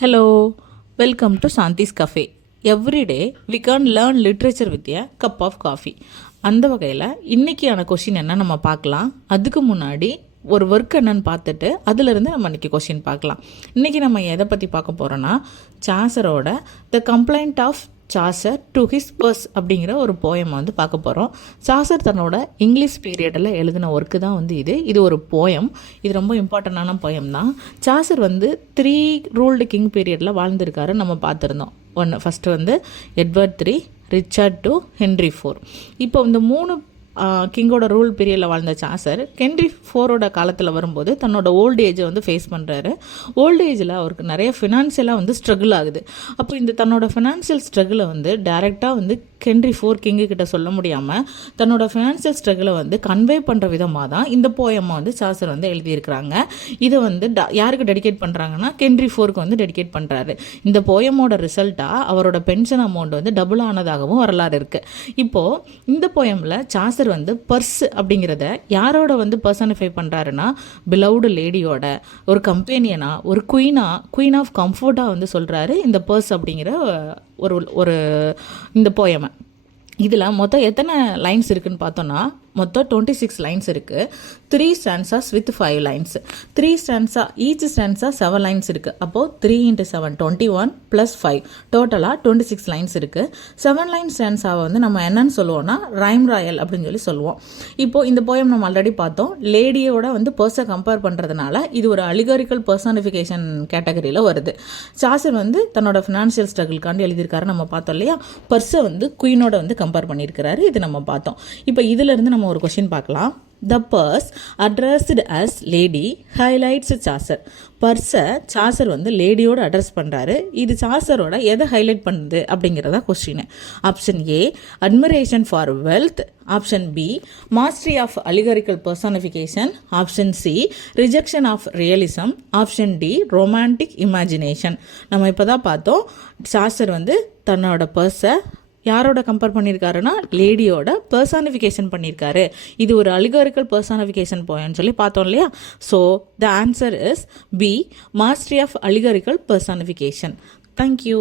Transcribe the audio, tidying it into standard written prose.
Hello, welcome to Shanti's Cafe. Every day we can learn literature with a cup of coffee. அந்த வகையில் இன்றைக்கியான question என்ன நம்ம பார்க்கலாம். அதுக்கு முன்னாடி ஒரு ஒர்க் என்னன்னு பார்த்துட்டு அதிலிருந்து நம்ம இன்றைக்கி கொஷின் பார்க்கலாம். இன்றைக்கி நம்ம எதை பற்றி பார்க்க போகிறோன்னா சாசரோட the complaint of Chaucer to his purse அப்படிங்கிற ஒரு போயம் வந்து பார்க்க போகிறோம். சாசர் தன்னோட இங்கிலீஷ் பீரியடில் எழுதின ஒர்க்கு தான் வந்து இது ஒரு போயம். இது ரொம்ப இம்பார்ட்டண்டான போயம் தான். சாசர் வந்து 3 ரூல்டு கிங் பீரியடில் வாழ்ந்திருக்காரு நம்ம பார்த்துருந்தோம். ஃபஸ்ட்டு வந்து எட்வர்ட் 3, ரிச்சர்ட் 2, ஹென்ரி 4. இப்போ இந்த 3 கிங்கோட ரூல் பீரியடில் வாழ்ந்த சாசர் ஹென்ரி 4 காலத்தில் வரும்போது தன்னோட ஓல்டு ஏஜை வந்து ஃபேஸ் பண்ணுறாரு. ஓல்டு ஏஜில் அவருக்கு நிறைய ஃபினான்ஷியலாக வந்து ஸ்ட்ரகிள் ஆகுது. அப்போ இந்த தன்னோட ஃபினான்ஷியல் ஸ்ட்ரகிளை வந்து டைரெக்டாக வந்து ஹென்ரி 4 கிங்கு கிட்ட சொல்ல முடியாமல் தன்னோட ஃபினான்ஷியல் ஸ்ட்ரகிளை வந்து கன்வே பண்ணுற விதமாக தான் இந்த போயம்மை வந்து சாசர் வந்து எழுதியிருக்கிறாங்க. இதை வந்து யாருக்கு டெடிகேட் பண்ணுறாங்கன்னா ஹென்ரி 4க்கு வந்து டெடிகேட் பண்ணுறாரு. இந்த போயமோட ரிசல்ட்டாக அவரோட பென்ஷன் அமௌண்ட் வந்து டபுள் ஆனதாகவும் வரலாறு இருக்குது. இப்போது இந்த போயமில் சாசர் வந்து பர்ஸ் அப்படிங்கிறத யாரோட வந்து பர்சனிஃபை பண்ணுறாருன்னா பிலவுடு லேடியோட ஒரு கம்பேனியனா, ஒரு குயின் ஆஃப் கம்ஃபர்ட்டாக வந்து சொல்கிறாரு இந்த பர்ஸ் அப்படிங்கிற ஒரு இந்த போயமை. இதில் மொத்தம் எத்தனை லைன்ஸ் இருக்குதுன்னு பார்த்தோன்னா மொத்தம் 26 லைன்ஸ் இருக்குது. 3 stanzas with 5 lines. 3 stanza each stanza 7 lines இருக்குது. அப்போது 3 × 7 21 + 5 டோட்டலாக 26 லைன்ஸ் இருக்குது. 7 லைன் ஸ்டான்ஸாவை வந்து நம்ம என்னன்னு சொல்லுவோம்னா ரைம் ராயல் அப்படின்னு சொல்லுவோம். இப்போது இந்த போயம் நம்ம ஆல்ரெடி பார்த்தோம். லேடியோட வந்து பர்ஸை கம்பேர் பண்ணுறதுனால இது ஒரு அலிகாரிக்கல் பர்சானிஃபிகேஷன் கேட்டகரியில் வருது. சாசர் வந்து தன்னோட ஃபினான்ஷியல் ஸ்ட்ரகிள்காண்டி எழுதியிருக்காரு நம்ம பார்த்தோம் இல்லையா. பர்ஸை வந்து குயினோட வந்து கம்பேர் பண்ணியிருக்கிறாரு. இது நம்ம பார்த்தோம். இப்போ இதிலிருந்து நம்ம ஒரு கொஸ்டின் பார்க்கலாம். The purse addressed as lady highlights Chaucer. பர்ஸை சாசர் வந்து லேடியோட அட்ரஸ் பண்ணுறாரு. இது சாசரோட எதை ஹைலைட் பண்ணுது அப்படிங்கிறதா question. Option A admiration for wealth, option B mastery of allegorical personification, option C rejection of realism, option D romantic imagination. நம்ம இப்போ தான் பார்த்தோம் சாசர் வந்து தன்னோட பர்ஸை யாரோட கம்பேர் பண்ணியிருக்காருன்னா லேடியோட பர்சானிஃபிகேஷன் பண்ணியிருக்காரு. இது ஒரு அலிகாரிக்கல் பர்சானிஃபிகேஷன் போயன்னு சொல்லி பார்த்தோம் இல்லையா. So the answer is B mastery of allegorical personification. Thank you.